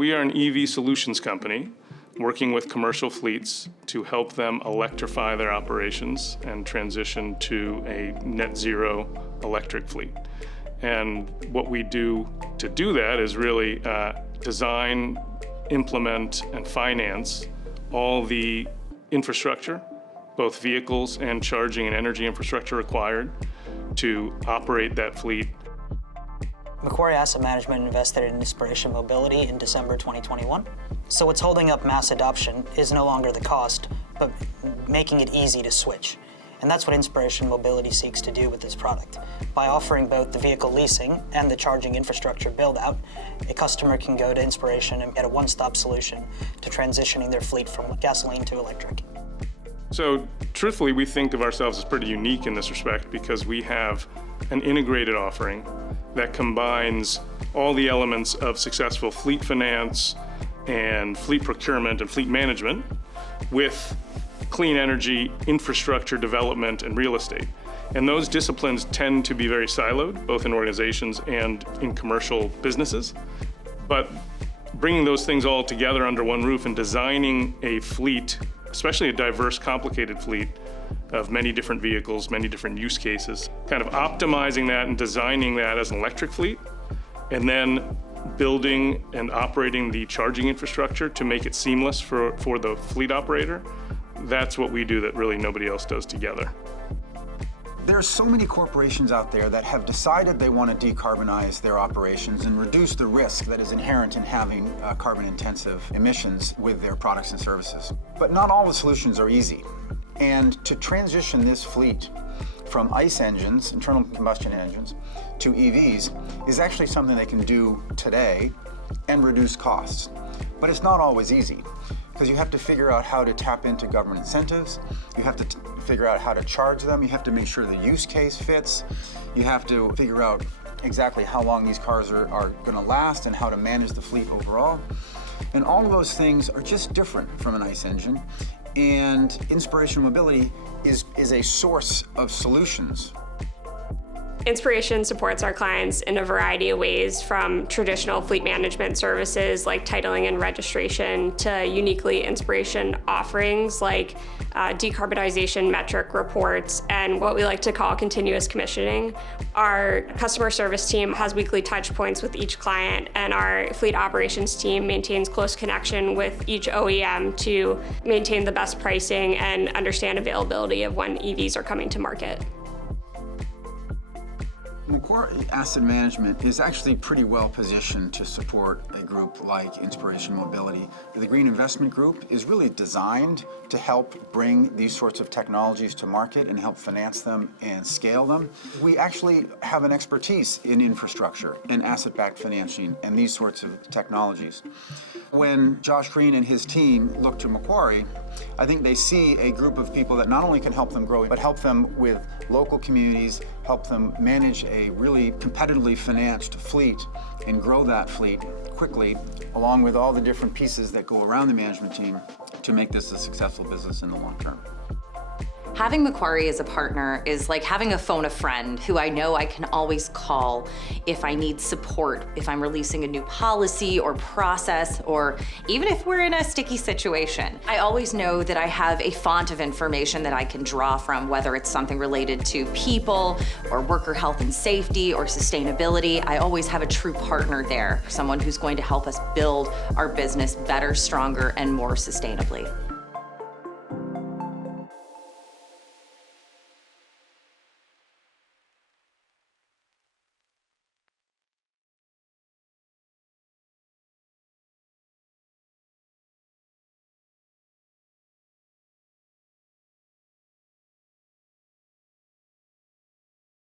We are an EV solutions company working with commercial fleets to help them electrify their operations and transition to a net zero electric fleet. And what we do to do that is really design, implement, and finance all the infrastructure, both vehicles and charging and energy infrastructure required to operate that fleet. Macquarie Asset Management invested in Inspiration Mobility in December 2021. So what's holding up mass adoption is no longer the cost, but making it easy to switch. And that's what Inspiration Mobility seeks to do with this product. By offering both the vehicle leasing and the charging infrastructure build-out, a customer can go to Inspiration and get a one-stop solution to transitioning their fleet from gasoline to electric. So truthfully, we think of ourselves as pretty unique in this respect because we have an integrated offering that combines all the elements of successful fleet finance and fleet procurement and fleet management with clean energy, infrastructure development, and real estate. And those disciplines tend to be very siloed, both in organizations and in commercial businesses. But bringing those things all together under one roof and designing a fleet, especially a diverse, complicated fleet of many different vehicles, many different use cases, kind of optimizing that and designing that as an electric fleet, and then building and operating the charging infrastructure to make it seamless for the fleet operator. That's what we do that really nobody else does together. There's so many corporations out there that have decided they want to decarbonize their operations and reduce the risk that is inherent in having carbon-intensive emissions with their products and services. But not all the solutions are easy. And to transition this fleet from ICE engines, internal combustion engines, to EVs is actually something they can do today and reduce costs. But it's not always easy, because you have to figure out how to tap into government incentives, you have to figure out how to charge them, you have to make sure the use case fits, you have to figure out exactly how long these cars are going to last and how to manage the fleet overall. And all of those things are just different from an ICE engine, and Inspiration Mobility is a source of solutions. Inspiration supports our clients in a variety of ways, from traditional fleet management services like titling and registration to uniquely Inspiration offerings like decarbonization metric reports and what we like to call continuous commissioning. Our customer service team has weekly touch points with each client, and our fleet operations team maintains close connection with each OEM to maintain the best pricing and understand availability of when EVs are coming to market. Macquarie Asset Management is actually pretty well positioned to support a group like Inspiration Mobility. The Green Investment Group is really designed to help bring these sorts of technologies to market and help finance them and scale them. We actually have an expertise in infrastructure and asset-backed financing and these sorts of technologies. When Josh Green and his team look to Macquarie, I think they see a group of people that not only can help them grow, but help them with local communities, help them manage a really competitively financed fleet and grow that fleet quickly, along with all the different pieces that go around the management team to make this a successful business in the long term. Having Macquarie as a partner is like having a phone a friend who I know I can always call if I need support, if I'm releasing a new policy or process, or even if we're in a sticky situation. I always know that I have a font of information that I can draw from, whether it's something related to people or worker health and safety or sustainability. I always have a true partner there, someone who's going to help us build our business better, stronger, and more sustainably.